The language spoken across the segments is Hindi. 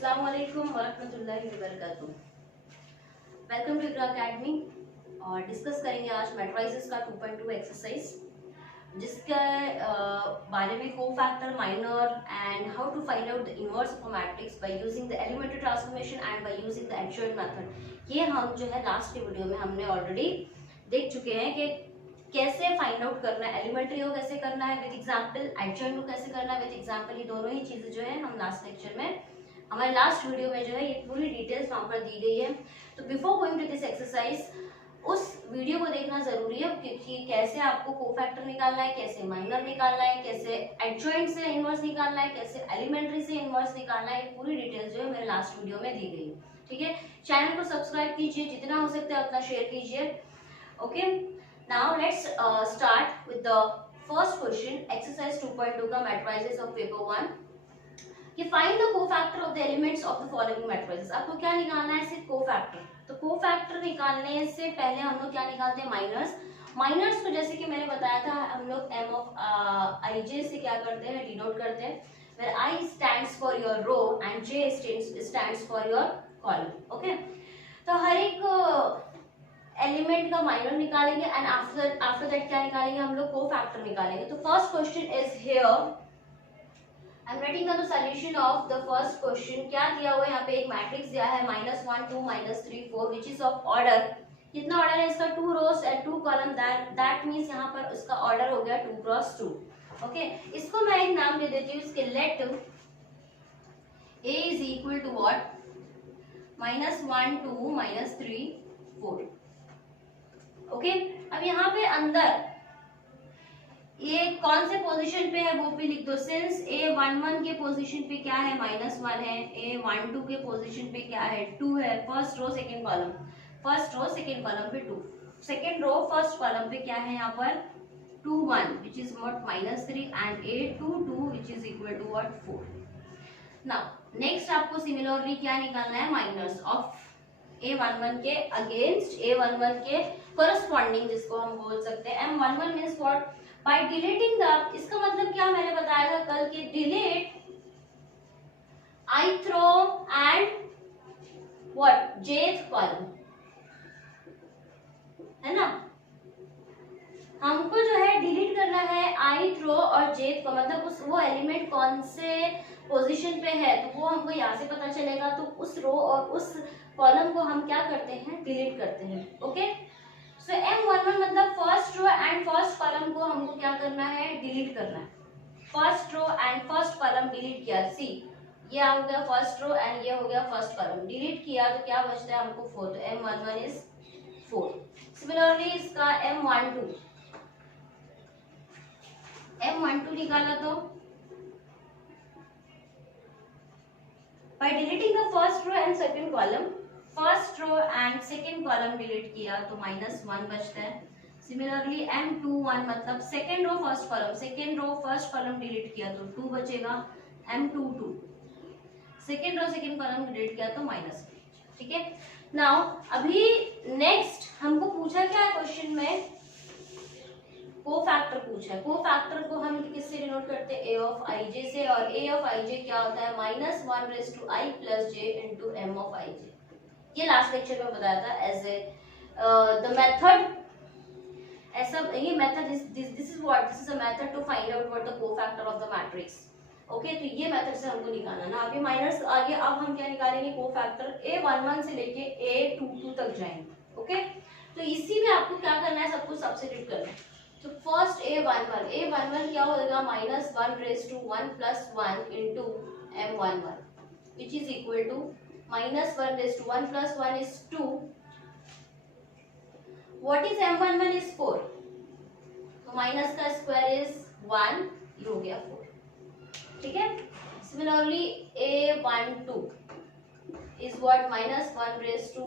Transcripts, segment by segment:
अस्सलाम वालेकुम वरहमतुल्लाहि वबरकातुहू। Welcome to Iqra academy. और डिस्कस करेंगे आज मैट्रिसेस का 2.2 एक्सरसाइज, जिसके बारे में cofactor, minor and how to find out the inverse of a matrix by using the elementary transformation and by using the adjoint method. ये हम जो है लास्ट के वीडियो में हमने ऑलरेडी देख चुके हैं कि कैसे फाइंड आउट करना है, एलिमेंट्री को कैसे करना है विद एग्जांपल, एडजॉइंट को कैसे करना है विद एग्जांपल। ये दोनों ही चीजें जो है हम लास्ट लेक्चर में, हमारे लास्ट वीडियो में जो है ये पूरी डिटेल्स वहां पर दी गई है। तो before going to this exercise उस वीडियो को देखना जरूरी है, क्योंकि कैसे आपको कोफैक्टर निकालना है, कैसे माइनर निकालना है, कैसे एडजॉइंट से इनवर्स निकालना है, कैसे एलिमेंट्री से इनवर्स निकालना है, पूरी डिटेल्स जो है मेरे लास्ट वीडियो में दी गई है। ठीक है, चैनल को सब्सक्राइब कीजिए, जितना हो सकता है उतना शेयर कीजिए। Okay, now let's start with the first question, exercise 2.2 का मैट्रिसेस ऑफ पेपर 1 कि find the cofactor of the elements of the following matrices. आपको क्या निकालना है? सिर्फ कोफैक्टर। तो कोफैक्टर निकालने से पहले हम लोग क्या निकालते हैं? माइनर्स। माइनर्स को जैसे कि मैंने बताया था, हम लोग एम ऑफ आई जे से क्या करते हैं? डिनोट करते हैं, where I stands for your row and J stands for your column. Okay, तो हर एक एलिमेंट का माइनर निकालेंगे एंड आफ्टर दैट क्या निकालेंगे? हम लोग कोफैक्टर निकालेंगे। तो first question is here, I am writing the solution of the first question. क्या दिया हुआ है यहाँ पे? एक मैट्रिक्स दिया है -1 2 -3 4 विच इज ऑफ ऑर्डर, कितना ऑर्डर है इसका? 2 रोज एंड 2 कॉलम। दैट मींस यहाँ पर उसका ऑर्डर हो गया 2 क्रॉस 2। ओके, इसको मैं एक नाम दे देती हूँ, इसके let A is equal to what? -1 2 -3 4। Okay, अब यहाँ पे अंदर ये कौन से पोजीशन पे है वो भी लिख दो। सिंस A11 के पोजीशन पे क्या है? -1 है। A12 के पोजीशन पे क्या है? 2 है। First row second column, first row second column पे 2, सेकंड रो फर्स्ट कॉलम पे क्या है? यहाँ पर 2 1 which is what? -3 and A22 which is equal to what? 4। Now next आपको सिमिलरली क्या निकालना है? माइनस ऑफ A11 के अगेंस्ट A11 के कोरस्पॉन्डिंग, जिसको हम बोल सकते हैं M11 means what? By deleting the, इसका मतलब क्या मैंने बताया था कल कि delete ith row and what? jth column, है ना? हमको जो है डिलीट करना है ith रो और jth को, मतलब उस वो एलिमेंट कौन से पोजीशन पे है तो वो हमको यहाँ से पता चलेगा। तो उस रो और उस कॉलम को हम क्या करते हैं? डिलीट करते हैं। ओके, सो M11 मतलब first row and first column को हमको क्या करना है? डिलीट करना है। First row and first column delete किया। सी, ये हो गया फर्स्ट रो एंड ये हो गया फर्स्ट कॉलम। डिलीट किया तो क्या बचता है हमको? 4। तो M11 इज 4। सिमिलरली इसका M12 निकाला तो by deleting the first row and second column, first row and second column delete किया तो -1 बचता है। सिमिलरली M21 मतलब second row first column, second row first column delete किया तो 2 बचेगा। M22 second row second column delete किया तो -1। ठीक है, नाउ अभी नेक्स्ट हमको पूछा क्या है क्वेश्चन में? कोफैक्टर पूछा है। कोफैक्टर को हम किससे डिनोट करते हैं? A ऑफ आई जे से। और A ऑफ आई जे क्या होता है? -1 + i + j * m ऑफ आई जे। ये लास्ट लेक्चर में बताया था एज ए द मेथड। ऐसा ये method this is what? This is a method to find out what the cofactor of the matrix. Okay, तो ये मेथड से हमको निकालना ना। अभी माइनस आगे, अब हम क्या निकालेंगे? कोफैक्टर A11 से लेके A22 तक जाएंगे। ओके, तो इसी में आपको क्या करना है? सब कुछ सब्स्टिट्यूट करना है। तो फर्स्ट A11 क्या होगा? -1 + 1 + 1 into M11 which is equal to -1 + 1 + 1 is 2. What is M11 is 4. तो माइनस का स्क्वायर इज 1, ये हो गया 4। ठीक है, similarly A12 is what? -1 +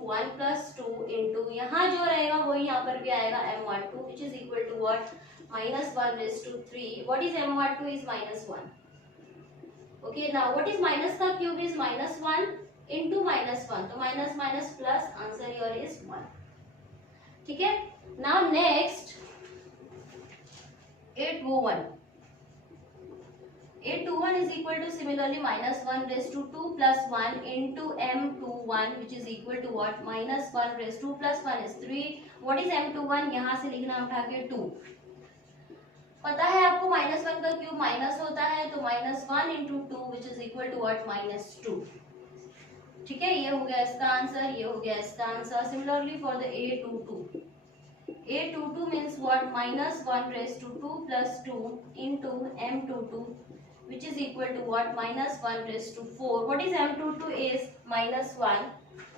1 + 2 into, यहाँ जो रहेगा वही यहाँ पर भी आएगा M12 which is equal to what? -1 + 3. What is M12 is -1. Okay, now what is minus का cube is -1 into -1. तो minus minus plus, answer here is 1. ठीक है, now next 801 A21 is equal to similarly minus 1 raised to 2 plus 1 into M21 which is equal to what? Minus 1 raised to 2 plus 1 is 3. What is M21? यहाँ से लिखना उठा के 2. पता है आपको माइनस 1 का क्यूब माइनस होता है, तो minus 1 into 2 which is equal to what? Minus 2. ठीक है, ये हो गया इसका आंसर, ये हो गया इसका answer. Similarly for the A22. A22 means what? Minus 1 raised to 2 plus 2 into M22 which is equal to what? Minus 1 raised to 4. What is M22 is minus 1.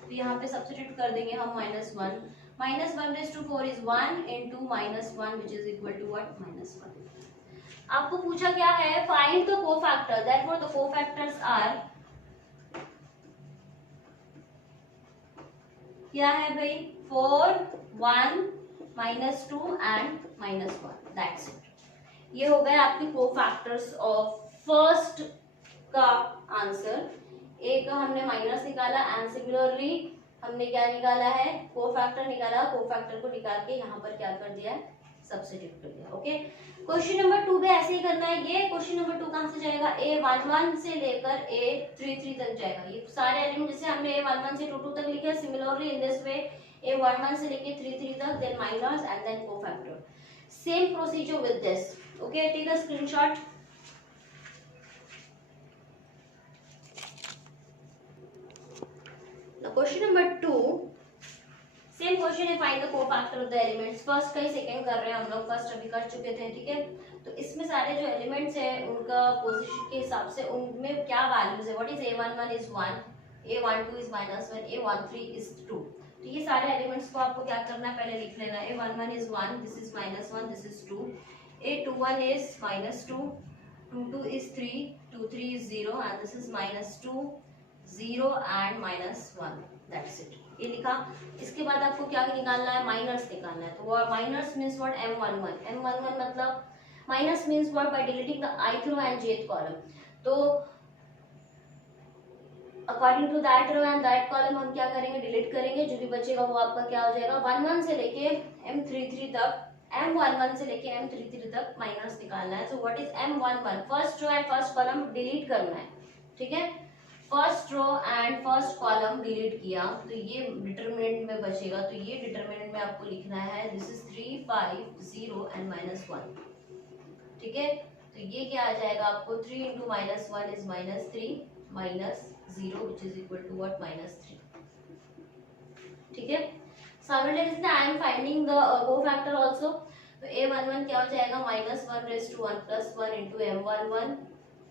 तो यहाँ पे सब्स्टिट्यूट कर देंगे हम minus 1. Minus 1 raised to 4 is 1 into minus 1 which is equal to what? Minus 1. आपको पूछा क्या है? Find the cofactor. Therefore the cofactors are क्या है भाई? 4, 1, -2 and -1. That's it. ये हो गए आपके कोफैक्टर्स ऑफ फर्स्ट का आंसर. ए का हमने माइनस निकाला एंड सिमिलरली हमने क्या निकाला है? कोफैक्टर निकाला. कोफैक्टर को निकाल के यहाँ पर क्या कर दिया है? सब्स्टिट्यूट कर दिया. ओके, क्वेश्चन नंबर 2 पे ऐसे ही करना है. ये क्वेश्चन नंबर 2 कहाँ से जाएगा? A11 से लेकर A33 तक जाएगा. ये सारे एलिमेंट जैसे हमने A11 से 22 तक लिखे, similarly in this way A11 से लेके 33 तक, then minus and then cofactor. Same procedure with this. Okay, take a screenshot. Now question number 2. Same question है, find the cofactor of the elements. First का ही second कर रहे हैं हम लोग. First अभी कर चुके थे, ठीक है. तो इसमें सारे जो elements हैं उनका पोजीशन के हिसाब से उनमें क्या वैल्यूज है? What is A11 is 1, A12 is -1, A13 is 2. तो ये सारे एलिमेंट्स को आपको क्या करना है? पहले लिख लेना. A11 is 1, this is -1, this is 2. A21 is -2, 22 is 3, 23 is 0 and this is -2, 0 and -1. That's it. ये लिखा. इसके बाद आपको क्या निकालना है? माइनस निकालना है. तो minus means what? M11. M11 मतलब minus means what? By deleting the ith row and jth column. तो according to that row and that column हम क्या करेंगे? डिलीट करेंगे. जो भी बचेगा वो आपका क्या हो जाएगा? 11 से लेके M33 तक, M11 से लेके M33 तक माइनस निकालना है. So what is M11? First row and first column delete करना है. ठीक है, first row and first column delete किया तो ये डिटरमिनेंट में बचेगा. तो ये डिटरमिनेंट में आपको लिखना है दिस इज 3, 5, 0 एंड -1. ठीक है, तो ये क्या आ जाएगा आपको? 3 into -1 is -3 minus 0 which is equal to what? -3. ठीक है, simultaneously I am finding the cofactor also. तो A11 क्या हो जाएगा? -1 raised to 1 plus 1 into M11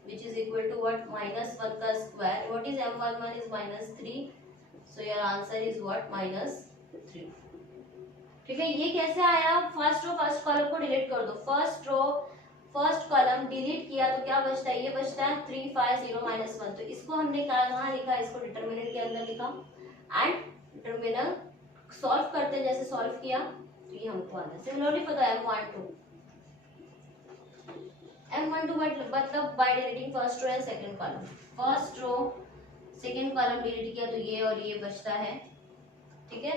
which is equal to what? -1 का square. What is M11 is -3. So your answer is what? -3. ठीक है, ये कैसे आया? फर्स्ट रो फर्स्ट कॉलम को डिलीट कर दो. First row first column delete किया तो क्या बचता है? ये बचता है 3, 5, 0, -1. तो इसको हमने कहाँ लिखा? इसको डिटरमिनेंट के अंदर लिखा एंड डिटरमिनल सॉल्व करते जैसे सॉल्व किया तो ये हमको आता है. सिमिलरली फॉर द M12 मतलब by deleting first row and second column. First row second column delete किया तो ये और ये बचता है. ठीक है,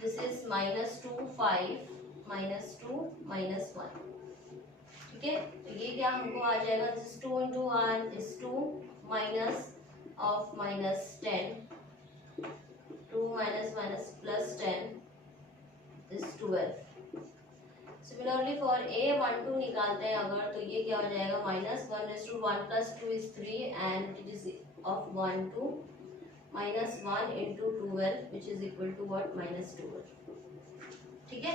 दिस इज -2, 5, -2, -1. ठीक है, तो ये क्या हमको आ जाएगा? This is 2 into 1 is 2 minus of -10, 2 minus plus 10 is 12. Similarly for A12 निकालते हैं अगर तो ये क्या हो जाएगा? -1 raised to 1 plus 2 is 3 and it is of 1 to -1 into 12 which is equal to what? -12. ठीक है,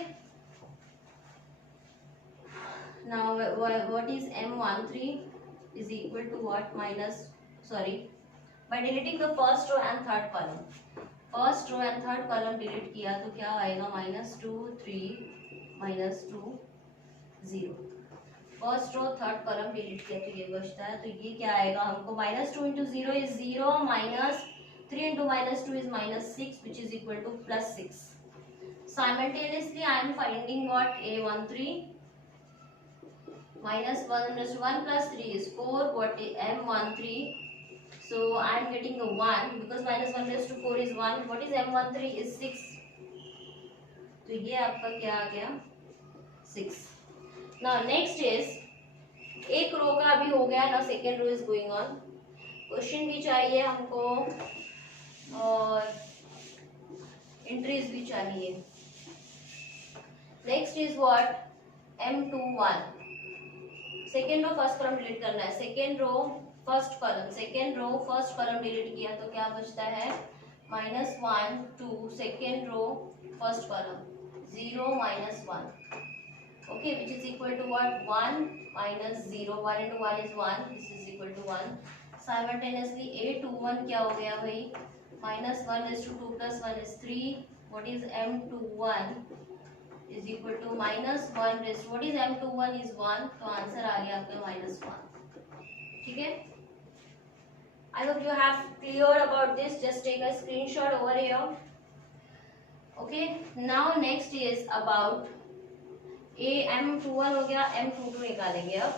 now what is M13 is equal to what? By deleting the first row and third column. First row and third column delete किया तो क्या आएगा? -2, 3, -2, 0. First row third column delete किया तो ये बचता है. तो ये क्या आएगा हमको? -2 into 0 is 0, -3 into -2 is -6 which is equal to +6. Simultaneously I am finding what? A13. -1 plus 3 is 4. What is M13? So I am getting a 1 because -1 raised to 4 is 1. What is M13 is 6. तो ये आपका क्या आ गया? 6. Now next is एक रो का अभी हो गया ना, second row is going on. Question भी चाहिए हमको और एंट्रीज भी चाहिए। Next is what, M21, second row first column delete करना है। Second row first column, second row first column delete किया तो क्या बचता है, -1 2, second row first column 0 -1, okay, which is equal to what, 1 minus 0, 1 into 1 is 1, this is equal to 1। Simultaneously A21 क्या हो गया भाई, -1 raised to 2 plus 1 is 3, what is M21 is equal to -1 raised to, what is M21 is 1, तो आंसर आ गया आपका -1। ठीक है, I hope you have clear about this, just take a screenshot over here। okay, now next is about M21 हो गया, M22 निकालेंगे अब।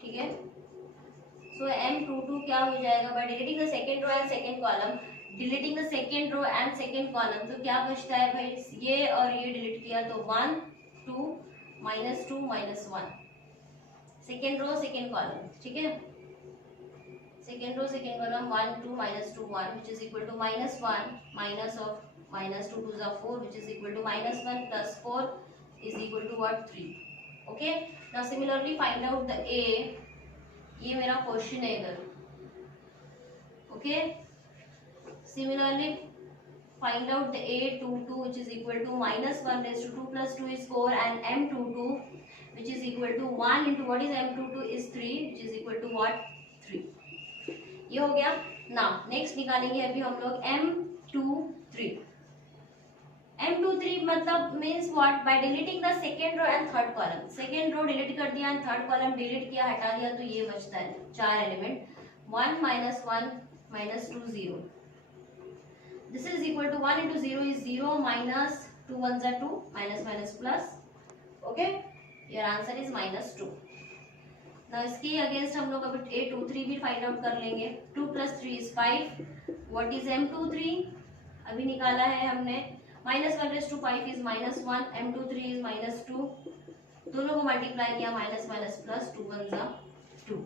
ठीक है, सो M22 क्या हो जाएगा, by deleting the second row and second column, deleting the second row and second column, तो क्या बचता है भाई, ये और ये डिलीट किया तो 1 2 -2 -1, सेकेंड रो सेकेंड कॉलम। ठीक है, second row second column 1 2 -2 1, which is equal to -1 minus of -2 2 is 4, which is equal to -1 plus 4 is equal to what, 3। okay, now similarly find out the A, ये मेरा क्वेश्चन है इधर। okay, similarly find out the A22 which is equal to -1 raised to 2 plus 2 is 4 and M22 which is equal to 1 into what is M22 is 3, which is equal to what, 3। ये हो गया। नाउ नेक्स्ट निकालेंगे अभी हम लोग M23। M23 मतलब means what, by deleting the second row and third column, second row delete कर दिया एंड थर्ड कॉलम डिलीट किया, हटा दिया, तो ये बचता है 4 element, 1 -1 -2 0, this is equal to 1 into 0 is 0 minus 2 1s are 2, minus minus plus, okay, your answer is -2। now इसके अगेंस्ट हम लोग अभी A23 भी फाइंड आउट कर लेंगे। 2 + 3 is 5, what is M23 अभी निकाला है हमने, -1 raised to 5 is -1, M23 is -2, दोनों को मल्टीप्लाई किया, माइनस माइनस प्लस, 2 1 2।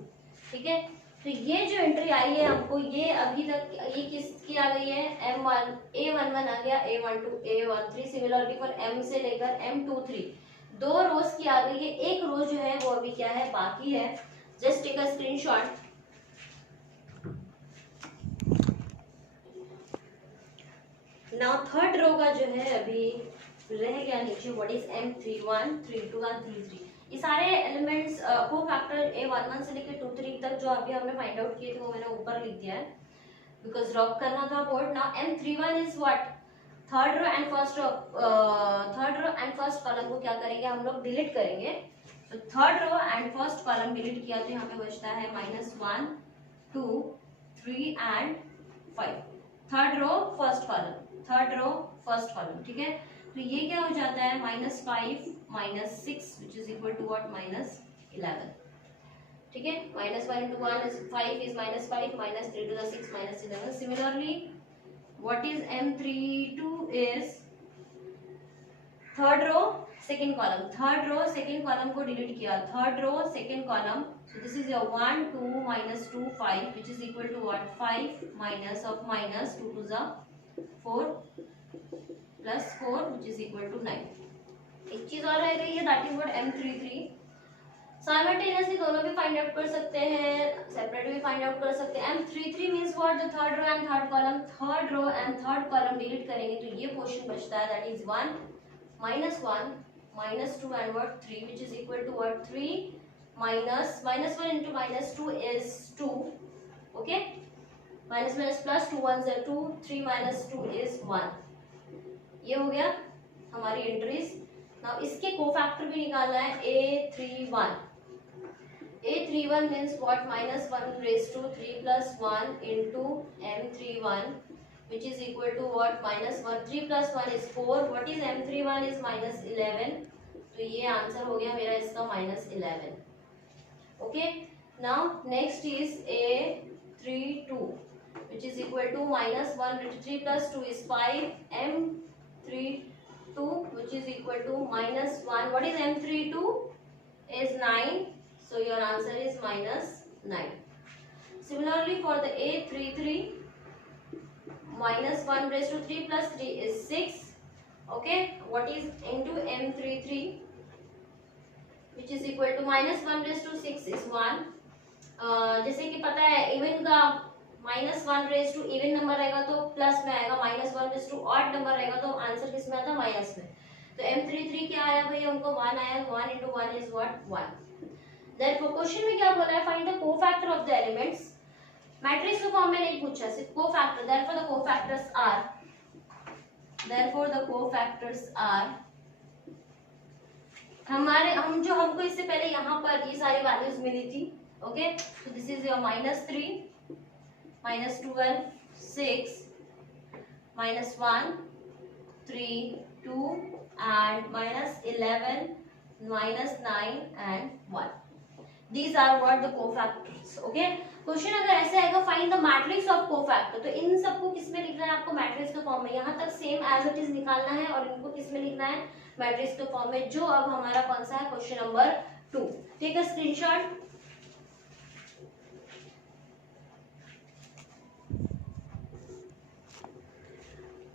ठीक है, तो ये जो एंट्री आई है हमको, ये अभी तक ये किसकी आ गई है, M1 A11 आ गया, A12 A13, similarly for M से लेकर M23 दो रोज की आ गई है, एक रोज जो है वो अभी क्या है, बाकी है। Just take a screenshot. Now third row का जो है अभी रह गया नीचे, व्हाट इज M31 32 और 33, ये सारे एलिमेंट्स को फैक्टर A11 से लेकर 23 तक जो अभी हमने फाइंड आउट किए थे वो मैंने ऊपर लिख दिया है, बिकॉज ड्रॉप करना था board. Now M31 is what, third row and first column को क्या करेंगे हम लोग, डिलीट करेंगे। तो third row and first column delete किया तो यहाँ पे बचता है -1 2 3 and 5, third row first column, third row first column. ठीक है, तो ये क्या हो जाता है, -5 -6 which is equal to what, -11। ठीक है, -1 into 1 is 5 is -5, -3 to the 6 -11। Similarly, what is M32 is third row second column, third row second column को डिलीट किया, third row second column, so this is your 1 2 -2 5 which is equal to what, 5 minus of -2 to the 4 plus 4 which is equal to 9। एक चीज और रह गई है, that is what M33। Simultaneously दोनों भी फाइंड आउट कर सकते हैं, सेपरेट भी फाइंड आउट कर सकते हैं। M33 means what, the third row and third column, third row and third column delete करेंगे तो ये पोर्शन बचता है, that is 1 -1 -2 and what 3 which is equal to what, 3 minus -1 into -2 is 2, okay, minus minus plus 2 1s are 2, 3 minus 2 is 1। ये हो गया हमारी एंट्रीज। नाउ इसके कोफैक्टर भी निकालना है, A31 means what, -1 raised to 3 plus 1 into M31 which is equal to what, -1, 3 plus 1 is 4, what is M31 is -11, तो ये आंसर हो गया मेरा इसका -11। Okay, now next is A32 which is equal to -1 into 3 plus 2 is 5, M32 2 which is equal to minus 1. What is M32? Is 9. So your answer is minus 9. Similarly for the A33, minus 1 raised to 3 plus 3 is 6. Okay, what is into M33 which is equal to minus 1 raised to 6 is 1. जैसे कि पता है इवन का minus 1 raise to even number रहेगा तो प्लस में आएगा, minus 1 raise to odd number रहेगा तो आंसर किस में आता है? माइनस में. तो M33 क्या आया भैया? हमको 1 आया. 1 into 1 is what? 1. Therefore question में क्या बोला है? Find the cofactor of the elements. Matrix के फॉर्म में नहीं पूछा, सिर्फ cofactor. Therefore the cofactors are हमको इससे पहले यहाँ पर ये सारी वैल्यूज मिली थी. Okay, so this is your -3, -12, 6, -1, 3, 2 and -11, -9 and 1. These are what the cofactors. Okay, question अगर ऐसे आएगा find the matrix of cofactor, तो इन सबको किस में लिखना है आपको? मैट्रिक्स के फॉर्म में. यहाँ तक सेम एज इट इज निकालना है और इनको किस में लिखना है? मैट्रिक्स के फॉर्म में. जो अब हमारा कौन सा है? Question number 2. Take a screenshot.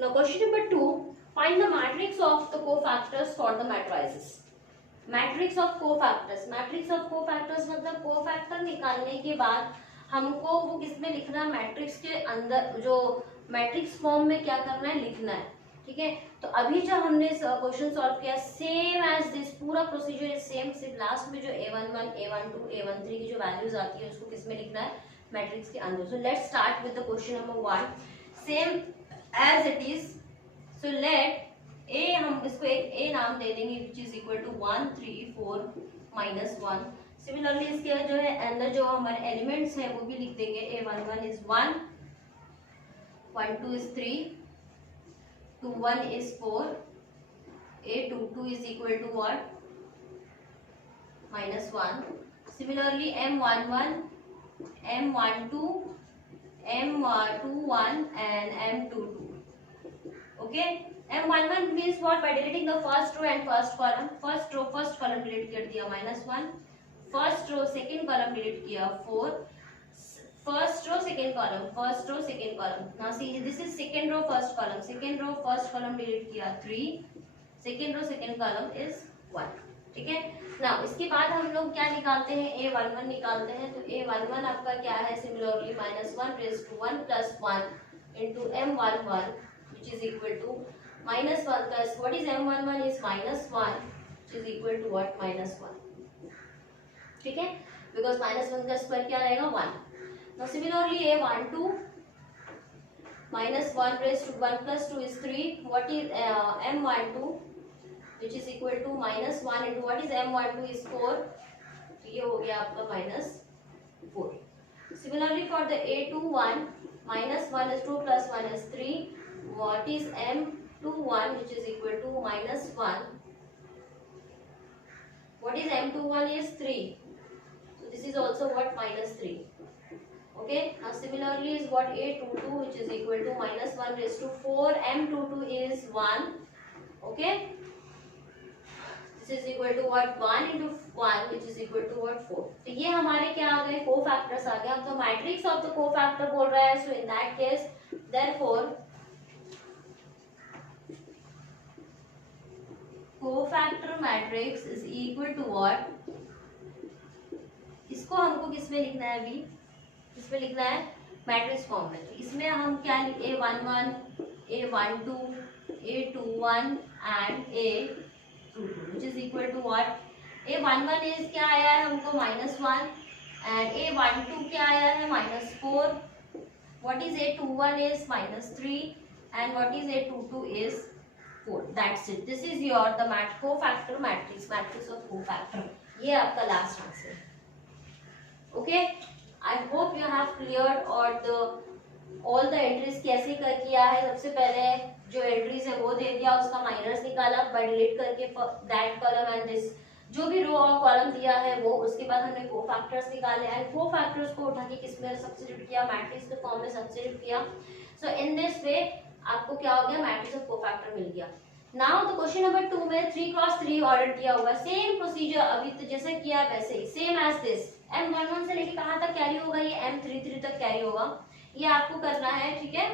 Now question number 2, find the matrix of the cofactors for the matrices. Matrix of cofactors. Matrix of cofactors मतलब कोफैक्टर निकालने के बाद हमको वो किसमें लिखना है? मैट्रिक्स के अंदर, जो मैट्रिक्स फॉर्म में क्या करना है? लिखना है. ठीक है, तो अभी जो हमने क्वेश्चन सॉल्व किया सेम एज दिस, पूरा प्रोसीजर इज सेम. सिर्फ लास्ट में जो A11, A12, A13 की जो वैल्यूज आती है उसको किसमें लिखना है? मैट्रिक्स के अंदर. So let's start with the question number 1. Same as it is. So let a, हम इसको एक a नाम दे देंगे which is equal to 1, 3, 4, -1. Similarly इसके जो है अंदर जो हमारे एलिमेंट्स हैं वो भी लिख देंगे. A11 is 1, 12 is 3, 21 is 4, A22 is equal to what? -1. Similarly M11, M12, M21 and M22. Okay, M11 means what? By deleting the first row and first column. First row first column delete कर दिया -1. First row second column delete किया 4. First row second column, first row second column. Now see this is second row first column. Second row first column delete किया 3. Second row second column is 1. ठीक है. नाउ इसके बाद हम लोग क्या निकालते हैं? A11 निकालते हैं. तो A11 आपका क्या है? Similarly -1 raised to 1 plus 1 into M11 which is equal to -1 plus what is M11 is -1 which is equal to what? -1. ठीक है, because -1 का स्क्वायर क्या रहेगा? 1. Now similarly A12 -1 raised to 1 plus 2 is 3. What is M12 which is equal to -1 into what is M12 is 4. तो ये हो गया आपका -4. Similarly for the A21 -1 is 2 plus 1 is 3. What is M21 which is equal to -1. What is M21 is 3. So this is also what? -3. Okay, now similarly is what? A22 which is equal to -1 raised to 4. M22 is 1. Okay, this is equal to what? 1 into 1 which is equal to what? 4. तो ये हमारे क्या आ गए? कोफैक्टर्स आ गए. अब तो मैट्रिक्स ऑफ द कोफैक्टर बोल रहा है. So in that case therefore cofactor matrix is equal to what? इसको हमको किसमें लिखना है? अभी इसमें लिखना है मैट्रिक्स फॉर्म में. तो इसमें हम क्या लिखे? A11, A12, A21 and A22 which is equal to what? A11 is क्या आया है हमको? -1 and A12 क्या आया है? -4. What is A21 is -3 and what is A22 is 4. That's it. This is your the cofactor matrix of cofactor. ये आपका last answer. Okay, I hope you have cleared all the entries कैसे किया है. सबसे पहले जो एंट्रीज है वो दे दिया, उसका माइनस निकाला बाय डिलीट करके दैट कॉलम एंड दिस, जो भी रो और कॉलम दिया है वो. उसके बाद हमने कोफैक्टर्स निकाले एंड कोफैक्टर्स को उठा के किसमें सब्स्टिट्यूट किया? मैट्रिक्स के फॉर्म में सब्स्टिट्यूट किया. सो इन दिस वे आपको क्या हो गया? मैट्रिक्स ऑफ कोफैक्टर मिल गया. नाउ तो क्वेश्चन नंबर 2 में 3x3 ऑर्डर किया हुआ, सेम प्रोसीजर अभी तो जैसे किया वैसे ही, सेम एज दिस। M11 से लेके कहां तक कैरी होगा, ये M33 तक कैरी होगा, ये आपको करना है, ठीक है।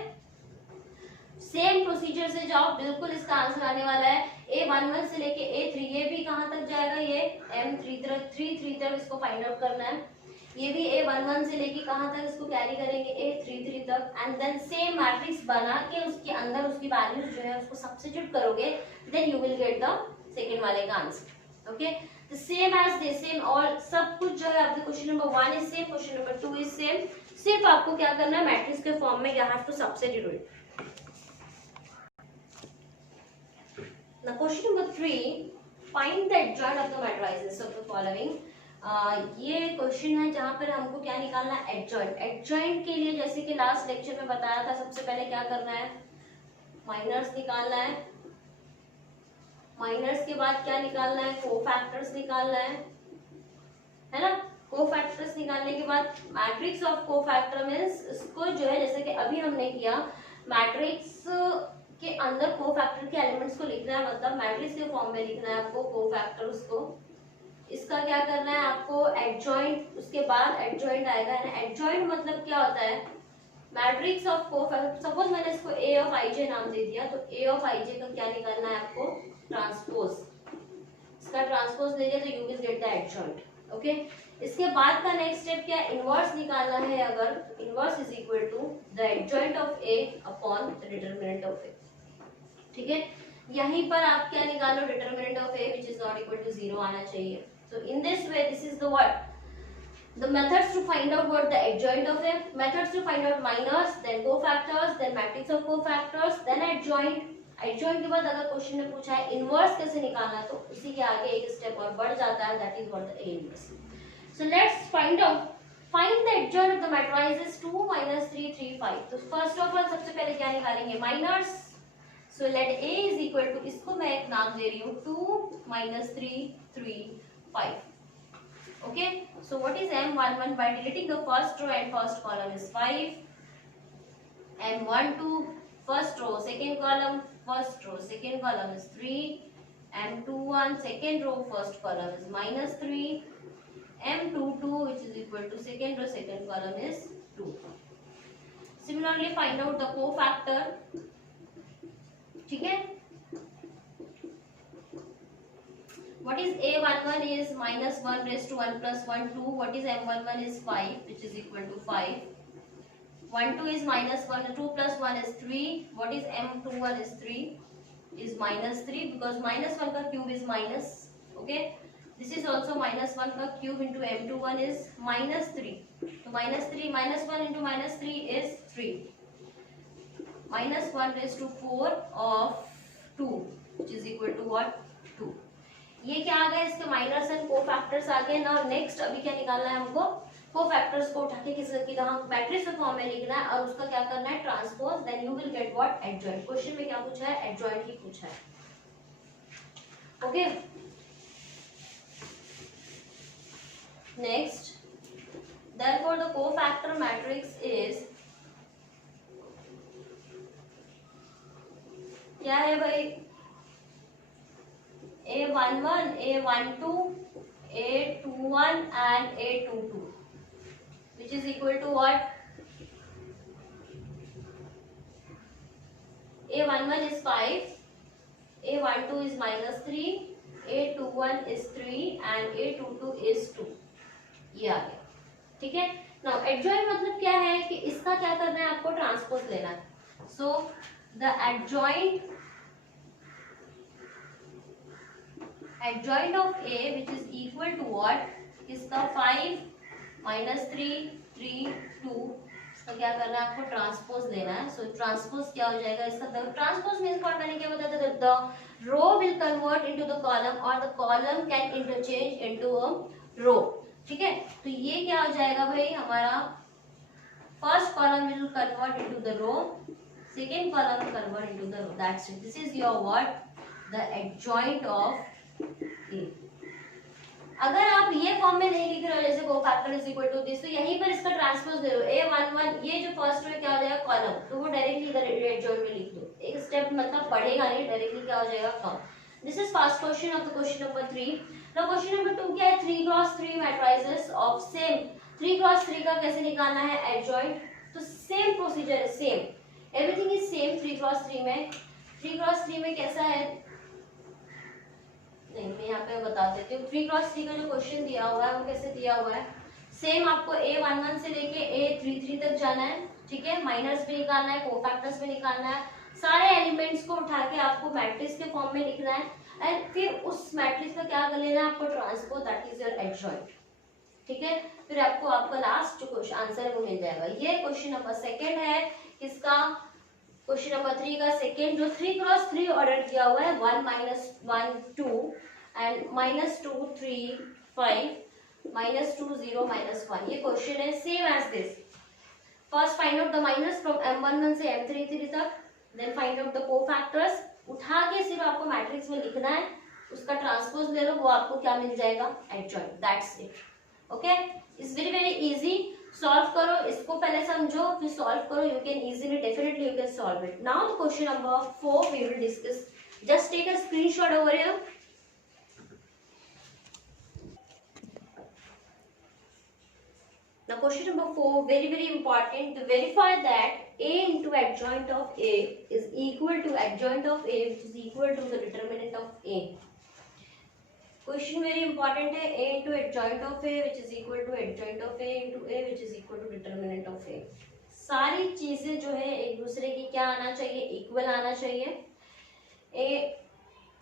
सेम प्रोसीजर से जाओ, बिल्कुल इसका आंसर आने वाला है A11 से लेके A3, ये भी कहां तक जाएगा, ये M33 तक इसको फाइंड आउट करना है। ये भी A11 से लेके कहां तक इसको कैरी करेंगे, A33 तक, एंड देन सेम मैट्रिक्स बना के उसके अंदर उसकी वैल्यूज जो है उसको सब्स्टिट्यूट करोगे, then you will get the second वाले का answer. Okay, the same as this, same, और सब कुछ जो है आपके question number 1 is same, question number 2 is same, सिर्फ आपको क्या करना है, मैट्रिक्स के फॉर्म में you have to substitute it. Now question number 3, find the adjoint of the matrices of the following। ये क्वेश्चन है जहां पर हमको क्या निकालना है, एडजॉइंट। एडजॉइंट के लिए जैसे कि लास्ट लेक्चर में बताया था, सबसे पहले क्या करना है, माइनर्स निकालना है, माइनर्स के बाद क्या निकालना है, कोफैक्टर्स निकालना है ना। कोफैक्टर्स निकालने के बाद मैट्रिक्स ऑफ कोफैक्टर मींस इसको जो है जैसे कि अभी हमने किया, मैट्रिक्स के अंदर कोफैक्टर के एलिमेंट्स को लिखना है, मतलब मैट्रिक्स के फॉर्म में लिखना है आपको कोफैक्टर्स को। इसका क्या करना है आपको, एडजॉइंट, उसके बाद एडजॉइंट आएगा। एडजॉइंट मतलब क्या होता है, मैट्रिक्स ऑफ कोफैक्टर, सपोज मैंने इसको ए ऑफ आई जे नाम दे दिया, तो ए ऑफ आई जे का क्या निकालना है आपको, ट्रांसपोज। इसका ट्रांसपोज ले लिया तो you will get the adjoint. Okay, इसके बाद का नेक्स्ट स्टेप क्या, इनवर्स निकालना है। अगर inverse is equal to the adjoint of A upon the determinant of A, ठीक है। यहीं पर आप क्या निकालो, determinant of A which is not equal to 0 आना चाहिए। So in this way, this is the what, the methods to find out what the adjoint of a, methods to find out minors, then cofactors, then matrix of cofactors, then adjoint। adjoint के बाद अगर क्वेश्चन में पूछा है इनवर्स कैसे निकालना, तो उसी के आगे एक स्टेप और बढ़ जाता है, that is what the A inverse। So let's find out, find the adjoint of the matrices 2 minus 3 3 5। तो first of all सबसे पहले क्या निकालेंगे, minors। So let A is equal to, इसको मैं एक नाम दे रही हूँ 2 minus 3 3 5। Okay, so what is M11? By deleting the first row and first column is 5, M12 first row second column, first row second column is 3, M21 second row first column is minus 3, M22 which is equal to second row second column is 2। Similarly find out the cofactor, ठीक है। What is A11 is minus 1 raised to 1 plus 1 2. What is M11 is 5 which is equal to 5. 1 2 is minus 1, 2 plus 1 is 3. What is M21 is 3 is minus 3 because minus 1 ka cube is minus, okay. This is also minus 1 ka cube into M21 is minus 3. So minus 3 minus 1 into minus 3 is 3. Minus 1 raised to 4 of 2 which is equal to what, 2। ये क्या आ गया, इसके माइनर्स एंड कोफैक्टर्स आ गए ना। नेक्स्ट अभी क्या निकालना है हमको, कोफैक्टर्स को उठा के किसी कहां मैट्रिक्स के फॉर्म में लिखना है और उसका क्या करना है, transpose, then you will get what, adjoint. Question में क्या पूछा है, एडजॉइंट ही पूछा है। Okay, next, therefore the cofactor matrix is, क्या है भाई, A11, A12, A21 and A22 which is equal to what, A11 is 5, A12 is minus 3, A21 is 3 and A22 is 2। ये आ गया, ठीक है। नाउ एडजॉइंट मतलब क्या है कि इसका क्या करना है, आपको ट्रांसपोज लेना है। So the adjoint of A which is equal to what, इसका 5 minus 3 3 2, इसका क्या करना है, आपको ट्रांसपोज लेना है। सो ट्रांसपोज क्या हो जाएगा, इसका ट्रांसपोज मींस व्हाट, मैंने क्या बताया था, the row will convert into the column और the column can interchange into a row, ठीक है। तो ये क्या हो जाएगा भाई, हमारा first column will convert into the row, second column will convert into the row, that's it. This is your what, the adjoint of A। अगर आप ये फॉर्म में नहीं लिख रहे हो जैसे cofactor is equal to this, तो यहीं पर इसका ट्रांसपोज ले लो A11, ये जो फर्स्ट में क्या हो जाएगा कॉलम, तो वो डायरेक्टली इधर एडजॉइंट में लिख दो, एक स्टेप मतलब पढ़ेगा नहीं, डायरेक्टली क्या हो जाएगा कम। This is first question of the question number 3। Now question number 2 क्या है, 3x3 matrices of same, 3x3 का कैसे निकालना है एडजॉइंट, तो सेम प्रोसीजर है, same everything is same 3x3 में। 3x3 में कैसा है, नहीं मैं यहाँ पे बता देती हूँ। 3x3 का जो क्वेश्चन दिया हुआ है वो कैसे दिया हुआ है, सेम आपको A11 से लेके A33 तक जाना है, ठीक है, माइनर्स भी निकालना है, कोफैक्टर्स भी निकालना है, सारे एलिमेंट्स को उठा के आपको मैट्रिक्स के फॉर्म में लिखना है, एंड फिर उस मैट्रिक्स का क्या कर लेना है आपको transpose, that is your adjoint, ठीक है, फिर आपको आपका लास्ट जो क्वेश्चन आंसर है वो मिल जाएगा। ये क्वेश्चन नंबर सेकंड है, किसका, क्वेश्चन नंबर 3 का सेकंड, जो 3x3 ऑर्डर किया हुआ है 1 -1 2 एंड -2 3 5 -2 0 -1, ये क्वेश्चन है same as this. First find out the minus from M11 से M33 तक, then find out the cofactors, उठा के सिर्फ आपको मैट्रिक्स में लिखना है, उसका ट्रांसपोज ले लो, वो आपको क्या मिल जाएगा adjoint, that's it. Okay, it's very very easy, solve करो, इसको पहले समझो फिर सॉल्व करो, you can easily, definitely you can solve it. Now the question number 4 we will discuss, just take a screenshot over here. Now question number 4, very very important, to verify that A into adjoint of A is equal to adjoint of A, which is equal to the determinant of A. Question very important है, A into adjoint of A which is equal to adjoint of A into A which is equal to determinant of A. सारी चीजें जो है एक दूसरे की क्या आना चाहिए, इक्वल आना चाहिए।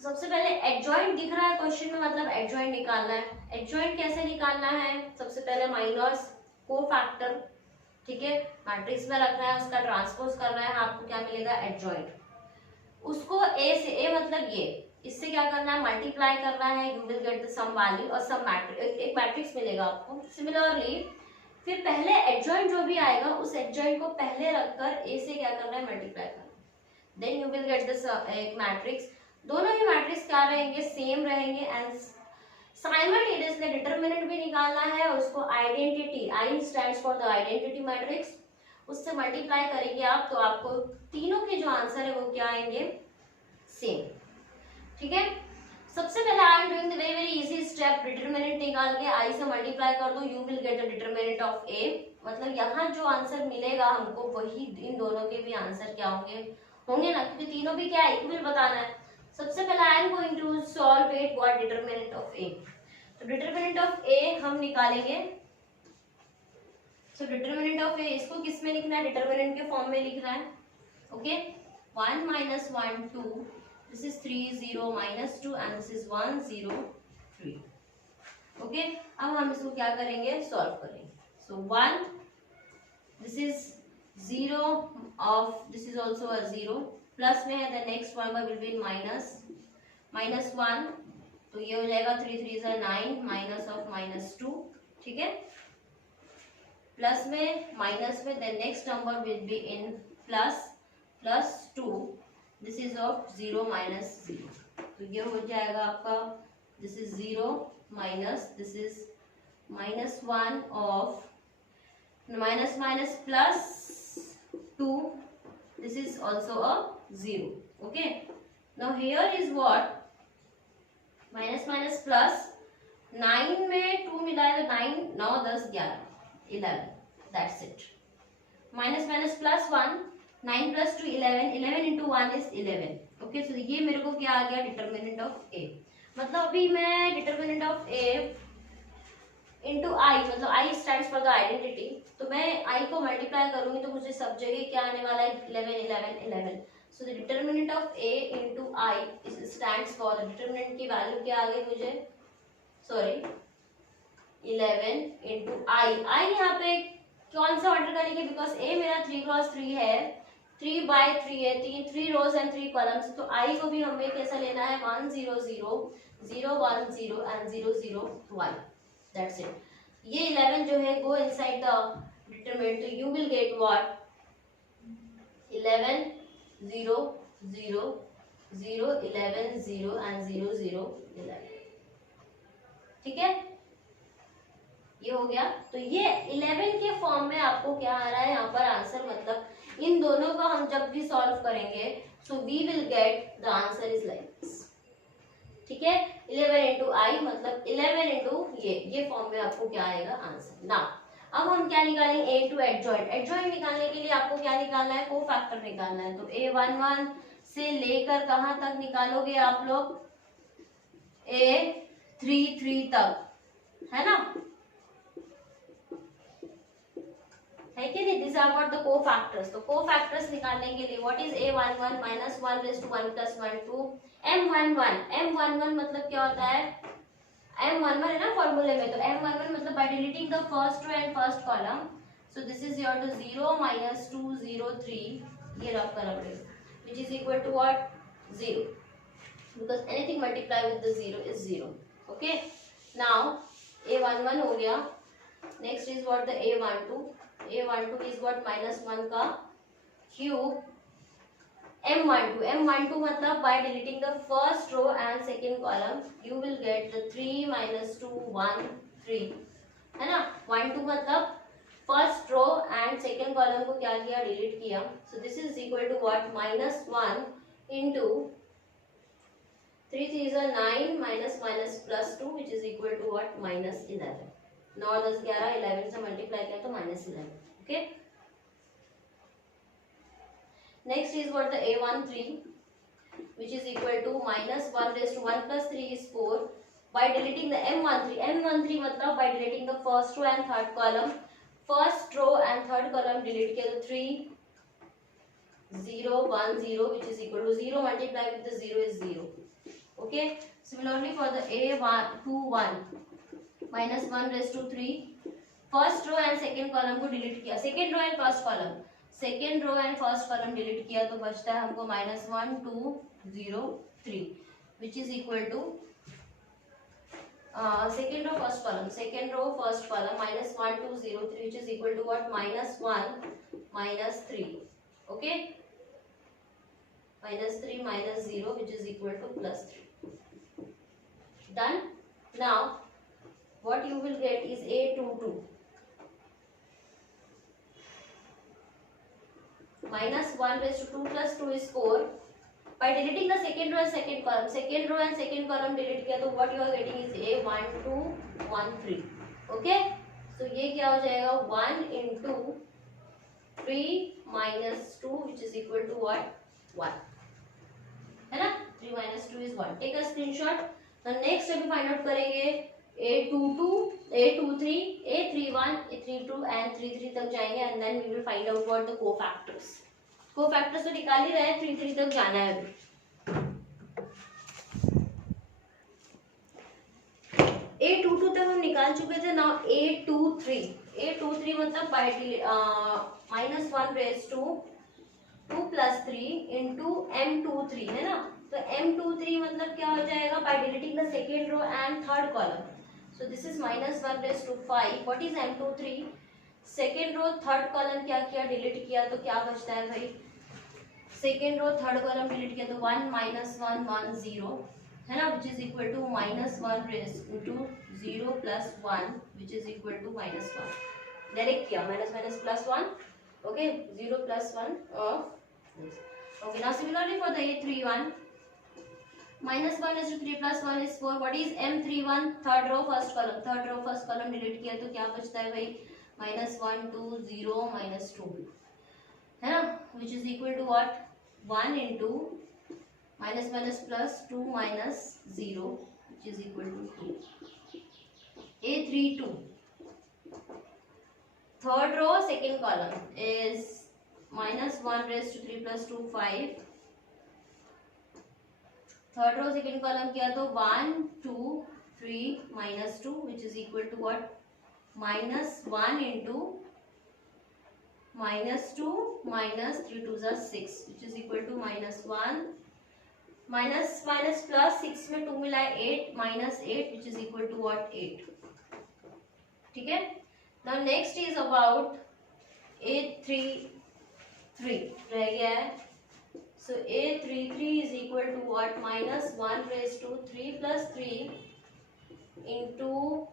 सबसे पहले एडजॉइंट दिख रहा है क्वेश्चन में, मतलब एडजॉइंट निकालना है। एडजॉइंट कैसे निकालना है, सबसे पहले माइनस कोफैक्टर, ठीक है, मैट्रिक्स में रखना है, उसका ट्रांसपोज करना है, आपको क्या मिलेगा एडजॉइंट, उसको ए से, ए मतलब ये, इससे क्या करना है मल्टीप्लाई करना है, you will get the some value और सम मैट्रिक्स, एक मैट्रिक्स मिलेगा आपको। सिमिलरली फिर पहले एडजॉइंट जो भी आएगा उस एडजॉइंट को पहले रखकर ए से क्या करना है मल्टीप्लाई करना, then you will get this एक मैट्रिक्स, दोनों ही मैट्रिक्स क्या रहेंगे सेम रहेंगे, एंड साइमल्टेनियसली डिटरमिनेंट भी निकालना है और उसको identity, I stands for the identity matrix, उससे मल्टीप्लाई करेंगे आप, तो आपको तीनों के जो आंसर है वो क्या आएंगे सेम, ठीक है। सबसे पहले I am doing the very very easy step, determinant निकाल के आई से मल्टीप्लाई कर दो, you will get the determinant of A, मतलब यहाँ जो आंसर मिलेगा हमको वही इन दोनों के भी आंसर क्या होंगे ना, क्योंकि तीनों भी क्या इक्वल बताना है। सबसे पहले I am going to solve it, what determinant of A, तो डिटरमिनेंट ऑफ ए हम निकालेंगे। सो डिटरमिनेंट ऑफ ए इसको किस में लिखना है, डिटरमिनेंट के फॉर्म में लिखना है, okay, 1 -1 2, this is 3 0 -2 and this is 1 0 3, okay. अब हम इसको क्या करेंगे सॉल्व करेंगे, सो 1, this is 0 of, this is also a 0, plus में है, the next one will be -1, तो ये हो जाएगा 3 3 is 9 माइनस ऑफ -2, ठीक है, प्लस में माइनस में, the next number will be in +2, this is of 0 -0, तो ये हो जाएगा आपका, this is 0 minus, this is -1 of minus +2, this is also a 0, okay। Now here is what, minus plus, 9 में 2 मिला है तो 9 9 10 11 11, that's it, minus plus 1, 9 + 2 11, 11 into 1 is 11, okay. So ये मेरे को क्या आ गया डिटरमिनेंट ऑफ ए, मतलब अभी मैं डिटरमिनेंट ऑफ ए इंटू आई, मतलब आई स्टैंड्स फॉर द आइडेंटिटी, तो मैं आई को मल्टीप्लाई करूंगी तो मुझे सब जगह क्या आने वाला है 11 11 11, so the determinant of A into I stands for, determinant की वैल्यू क्या आ गई मुझे, सॉरी 11 इंटू आई, आई यहाँ पे कौन सा ऑर्डर करेंगे, बिकॉज ए मेरा 3x3 है, 3/3 है, 3 रोज एंड 3 कॉलम्स, तो आई को भी हमें कैसा लेना है 1 0 0 0 1 0 एंड 0 0 1, दैट्स इट। ये 11 जो है गो इनसाइड द डिटरमिनेंट, तो you will get what 11 0 0 0 11 0 and 0 0 11, ठीक है, ये हो गया। तो ये 11 के फॉर्म में आपको क्या आ रहा है यहाँ पर आंसर, मतलब इन दोनों को हम जब भी सॉल्व करेंगे so we will get the answer is like this. ठीक है, 11 इंटू आई मतलब 11 इंटू ये फॉर्म में आपको क्या आएगा आंसर। ना अब हम क्या निकालेंगे, ए टू एडजॉइंट। एडजॉइंट निकालने के लिए आपको क्या निकालना है, कोफैक्टर निकालना है। तो A11 से लेकर कहां तक निकालोगे आप लोग, A33 तक, है ना, है कि नहीं। This are what the cofactors. तो कोफैक्टर्स निकालने के लिए what is A11 minus 1 raise to 1 plus 1 to M11 मतलब क्या होता है, M11 है ना फॉर्मूले में, तो M11 मतलब by deleting the first row and first column, so this is your two 0 minus 2 0 3, ये रफ करना पड़ेगा, which is equal to what 0, because anything multiply with the 0 is 0। Okay, now A11 हो गया। Next is what the A12 is what minus 1 का क्यूब। M12 मतलब by deleting the first row and second column you will get the 3 minus 2 1 3, है ना। 1 2 मतलब first row and second column को क्या किया, डिलीट किया। So this is equal to what minus 1 into 3 3 is 9 minus minus plus 2 which is equal to what minus 11। 9 10 11 11 से मल्टीप्लाई किया तो minus 11। Okay, next is what the A13 which is equal to minus 1 raised to 1 plus 3 is 4 by deleting the M13 मतलब by deleting the first row and third column, first row and third column delete किया तो 3 0 1 0 which is equal to 0 multiply with the 0 is 0। okay, similarly for the A21 minus 1 raised to 3, first row and second column को डिलीट किया, second row and first column delete किया तो बचता है हमको minus 1 2 0 3 which is equal to second row first column minus 1 2 0 3 which is equal to what minus 1 minus 3। Okay, minus 3 minus 0 which is equal to plus 3। Done. Now what you will get is A22 minus 1 raised to 2 plus 2 is 4 by deleting the second row and second column delete किया तो what you are getting is A1213। okay, so ये क्या हो जाएगा 1 into 3 minus 2 which is equal to what 1, है ना। 3 minus 2 is 1। take a screenshot। तो नेक्स्ट अभी फाइंड आउट करेंगे A22 A23 A31 A32 and 33 तक जाएंगे and then we will find out what the cofactors तो निकाल ही रहे हैं, 33 तक जाना है अभी। A22 तक हम निकाल चुके थे। नाउ A23 मतलब by minus 1 raise to 2 plus 3 into M23, है ना। तो M23 मतलब क्या हो जाएगा, by deleting the second row and third column, so this is minus 1 raised to 5। what is M23, second row third column क्या किया, डिलीट किया तो क्या बचता है भाई, second row third column delete किया तो 1 माइनस 1 1 0, है ना, which is equal to minus 1 raise to 0 plus 1 which is equal to minus 1। डायरेक्ट किया minus minus plus 1। Okay, 0 plus 1 of this. Okay, now similarly for the A31 minus 1 is to 3 plus 1 is 4। what is M31, third row first column delete किया तो क्या बचता है भाई माइनस 1 2 0 माइनस 2, है ना, which is equal to what 1 into minus minus plus 2 minus 0 which is equal to 2। A32 third row second column is minus 1 raise to 3 plus 2 5, third row second column किया तो 1 2 3 minus 2 which is equal to what minus 1 into minus 2 minus 3 2 ज़ा 6 which is equal to minus 1 minus minus plus 6 में 2 मिला है 8 minus 8 which is equal to what 8। ठीक है, now next is about A33 रह गया है। So A33 is equal to what minus 1 raised to 3 plus 3 into,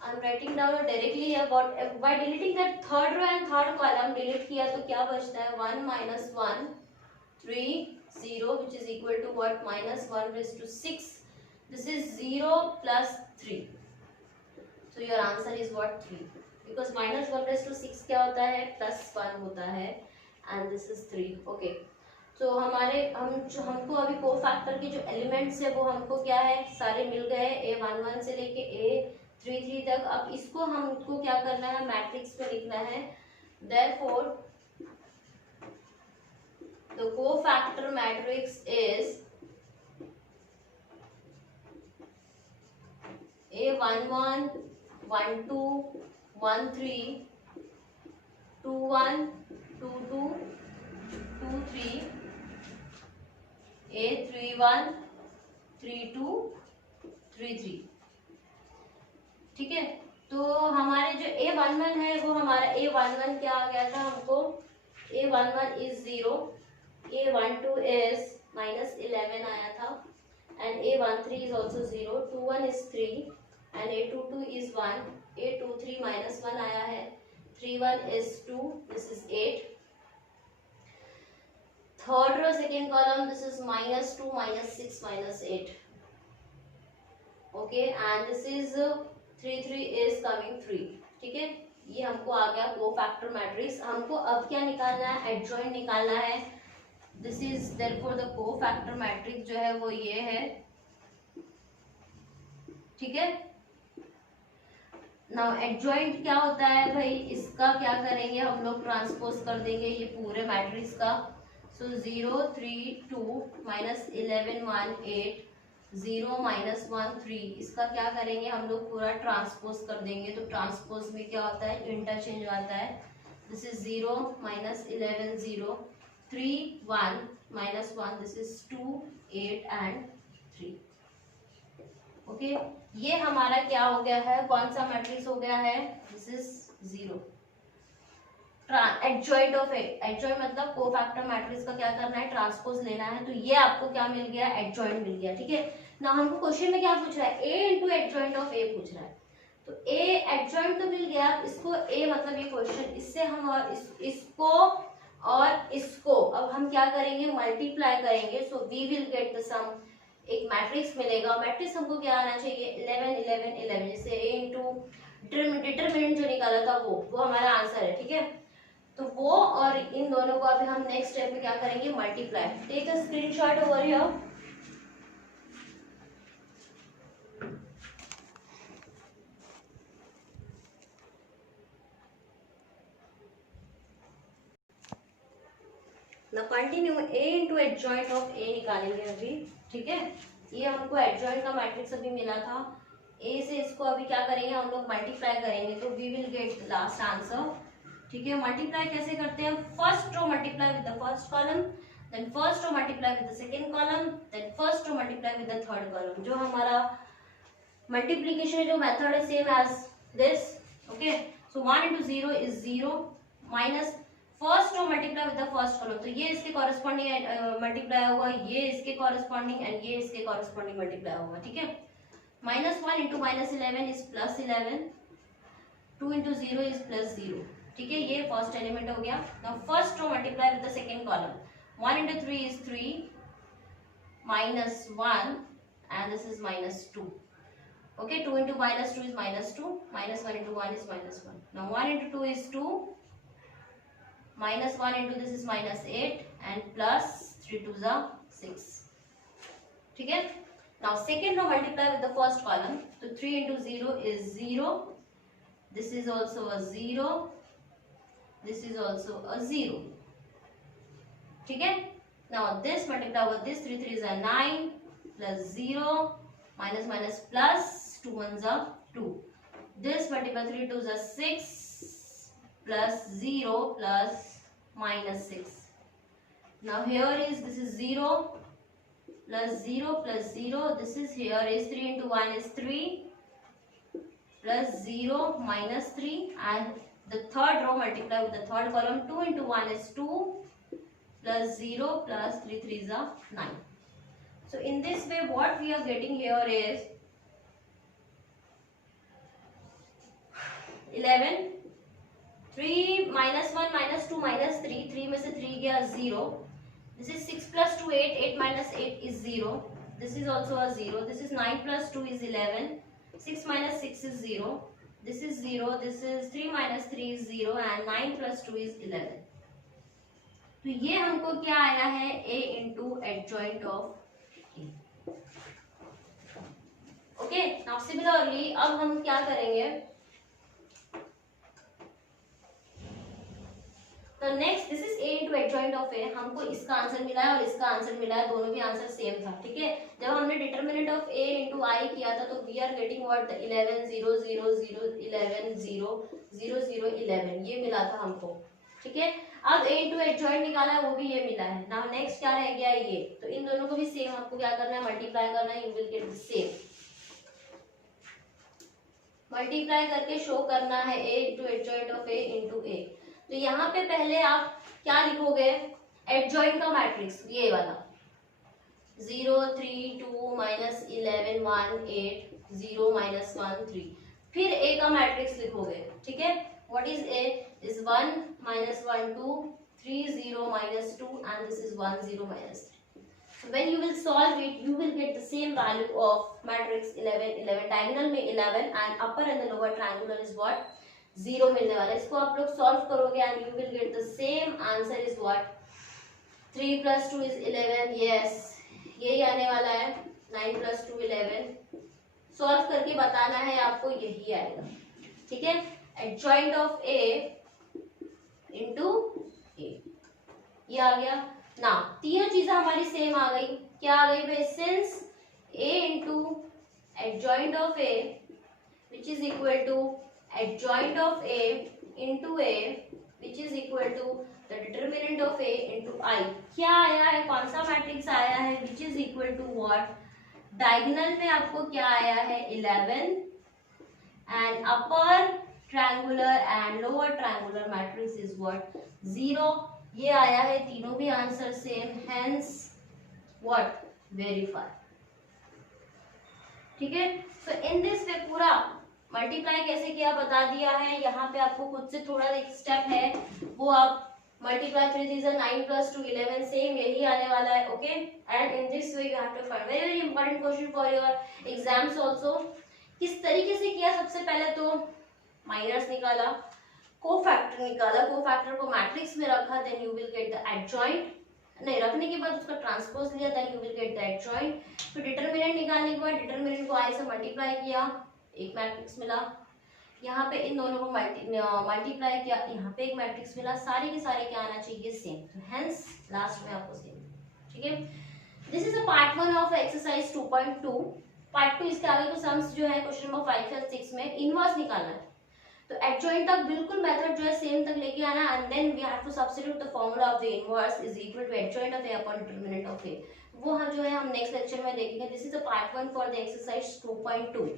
I'm writing down directly here, but by deleting that third row and third column delete किया तो क्या बचता है 1 minus 1 3 0 which is equal to what, minus 1 raised to 6. This is 0 plus 3. So your answer is what, 3, because minus 1 raised to 6 क्या होता है, plus 1 होता है, and this is 3. Okay. तो हमको अभी कोफैक्टर के जो एलिमेंट्स है वो हमको क्या है, सारे मिल गए, A11 से लेके A33 तक. अब इसको हमको क्या करना है, मैट्रिक्स में लिखना है. Therefore the cofactor matrix is A11 12 13 21 22 23 A31 32 33. ठीक है. तो हमारे जो A11 है वो हमारा A11 क्या आ गया था हमको, A11 is 0, A12 is minus 11 आया था, and A13 is also 0, 21 is 3 and A22 is 1, A23 minus 1 आया है, 31 is 2, this is 8. Third row second column, this is minus 2 minus 6 minus 8. Okay, and this is 3 3 is coming 3. ठीक है. ये हमको आ गया कोफैक्टर मैट्रिक्स. हमको अब क्या निकालना है, एडजॉइंट निकालना है. This is therefore the cofactor matrix जो है वो ये है. ठीक है. नाउ एडजॉइंट क्या होता है भाई, इसका क्या करेंगे हम लोग, ट्रांसपोज कर देंगे ये पूरे मैट्रिक्स का. So 0 3 2 minus 11 1 8 0 minus 1 3, इसका क्या करेंगे हम लोग, पूरा ट्रांसपोज कर देंगे. तो ट्रांसपोज में क्या होता है, इंटरचेंज आता है. This is 0 minus 11 0 3 1 minus 1, this is 2 8 and 3. Okay. ये हमारा क्या हो गया है, कौन सा मैट्रिक्स हो गया है, this is 0. Adjoint of adjoint मतलब कोफैक्टर मैट्रिक्स का क्या करना है, ट्रांसपोज लेना है. तो ये आपको क्या मिल गया, एडजॉइंट मिल गया. ठीक है ना. हमको क्वेश्चन में क्या पूछ रहा है, ए इंटू एडजॉइंट ऑफ ए पूछ रहा है. तो ए एडजॉइंट तो मिल गया, इसको ए मतलब ये क्वेश्चन, इससे हम और इसको और इसको अब हम क्या करेंगे, मल्टीप्लाई करेंगे. So we will get the sum, एक मैट्रिक्स मिलेगा. मैट्रिक्स हमको क्या आना चाहिए, 11 11 11, जैसे ए इंटू डिटरमिनेंट जो निकाला था वो हमारा आंसर है. ठीक है. तो वो और इन दोनों को अभी हम नेक्स्ट स्टेप में क्या करेंगे, multiply. Take a screenshot over here. ना continue, A into adjoint of A निकालेंगे अभी. ठीक है. ये हमको एडजॉइंट का मैट्रिक्स अभी मिला था. ए से इसको अभी क्या करेंगे हम लोग, मल्टीप्लाई करेंगे. तो we will get last answer. ठीक है. मल्टीप्लाई कैसे करते हैं, first row multiply with the first column, then first row multiply with the second column, then first row multiply with the third column. जो हमारा मल्टीप्लिकेशन जो मेथड है same as this. Okay. So 1 into 0 is 0 minus first row multiply with the first column. तो ये इसके कॉरेस्पॉन्डिंग मल्टीप्लाई होगा, ये इसके कॉरेस्पॉन्डिंग एंड ये इसके कॉरेस्पॉन्डिंग मल्टीप्लाई होगा. ठीक है. Minus 1 into minus 11 is plus 11, 2 into 0 is plus 0. ठीक है. ये फर्स्ट एलिमेंट हो गया. Now first row multiply with the second column. 1 into 3 is 3 minus 1 and this is minus 2. Okay. 2 into minus 2 is minus 2, minus 1 into 1 is minus 1. Now 1 into 2 is 2, minus 1 into this is minus 8 and plus 3 2s are 6. ठीक है. Now second row multiply with the first column. So 3 into 0 is 0. This is also a 0. This is also a 0. ठीक है. Now this multiply with this, 3 3s are 9 plus 0 minus minus plus 2 1s are 2. This multiply 3 2s are 6 plus 0 plus minus 6. Now here is, this is 0 plus 0 plus 0. This is here is 3 into 1 is 3 plus 0 minus 3, and the third row multiply with the third column. 2 into 1 is 2 plus 0 plus 3 3s are 9. So in this way what we are getting here is 11, 3 minus 1 minus 2 minus 3, 3 में से 3 गया 0. This is 6 plus 2 8, 8 minus 8 is 0. This is also a 0. This is 9 plus 2 is 11. 6 minus 6 is 0. This is 0. This is 3 minus 3 is 0 and 9 plus 2 is 11. तो ये हमको क्या आया है a into adjoint of a. Okay, now similarly अब हम क्या करेंगे, तो next this is a into adjoint of a. हमको इसका आंसर मिला है और इसका आंसर मिला है, दोनों भी आंसर सेम था. ठीक है, जब हमने determinant of a into i किया था तो वी आर गेटिंग व्हाट 11 0 0 0 11 0 0 0 11 ये मिला था हमको. ठीक है, अब a into adjoint निकाला है, वो भी ये मिला है. नाउ नेक्स्ट क्या रह गया ये, तो इन दोनों को भी सेम आपको क्या करना है, मल्टीप्लाई करना है. You will get the same, multiply करके शो करना है a into adjoint of a into a. तो यहाँ पे पहले आप क्या लिखोगे, एडजॉइंट का मैट्रिक्स ये वाला 0 3 2 minus 11 1 8 0 minus 1 3. फिर a का मैट्रिक्स लिखोगे. ठीक है, what is a is 1 minus 1 2 3 0 minus 2 and this is 1 0 minus 3. So when you will solve it you will get the same value of matrix 11 11. diagonal में 11 and upper and the lower triangular is what 0 मिलने वाला है. इसको आप लोग सॉल्व करोगे and you will get the same answer is what 3 plus 2 is 11. Yes, यही आने वाला है. 9 plus 2 11. सॉल्व करके बताना है आपको, यही आएगा. ठीक है, adjoint of a into a ये आ गया ना. तीनों चीजें हमारी सेम आ गई. क्या आ गई भाई, since a into adjoint of a which is equal to adjoint of a into a which is equal to the determinant of a into I. क्या आया है, कौन सा मैट्रिक्स आया है, which is equal to what, diagonal में आपको क्या आया है 11 and upper triangular and lower triangular matrix is what 0. ये आया है, तीनों भी answer same, hence what verify. ठीक है, so in this way पूरा मल्टीप्लाई कैसे किया बता दिया है. यहाँ पे आपको खुद से थोड़ा एक स्टेप है, वो आप मल्टीप्लाई 3 3 9 plus 2 11 सेम यही आने वाला है. Okay, and in this way you have to find very very important question for your exams also. किस तरीके से किया, सबसे पहले तो माइनस निकाला, कोफैक्टर निकाला, कोफैक्टर को मैट्रिक्स में रखा, then you will get the adjoint. नहीं, रखने के बाद उसका ट्रांसपोज लिया, then you will get the adjoint. फिर डिटरमिनेंट निकालने के बाद डिटरमिनेंट को आई से मल्टीप्लाई किया, एक मैट्रिक्स मिला. यहाँ पे इन दोनों को मल्टीप्लाई किया, यहाँ पे एक मैट्रिक्स मिला. सारे के सारे क्या आना चाहिए, सेम. तो हेंस लास्ट में आपको सेम. ठीक है, this is a part 1 of exercise 2.2. Part 2 इसके आगे को सम्स जो है क्वेश्चन नंबर 5 या 6 में इनवर्स निकालना है. तो एडजॉइंट तक बिल्कुल मेथड जो है सेम तक लेके आना, and then we have to substitute the formula of the inverse is equal to adjoint of a upon determinant of a. वो हम जो है हम नेक्स्ट लेक्चर में देखेंगे. This is the part 1 for the exercise 2.2.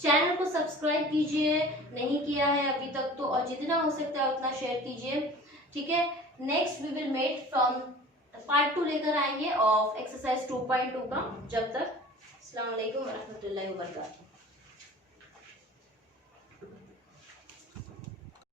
Channel को सब्सक्राइब कीजिए, नहीं किया है अभी तक तो, और जितना हो सकता है उतना शेयर कीजिए. ठीक है, next we will met from part 2 लेकर आएंगे ऑफ एक्सरसाइज 2.2 का. जब तक अस्सलाम वालेकुम व रहमतुल्लाहि व बरकातहू.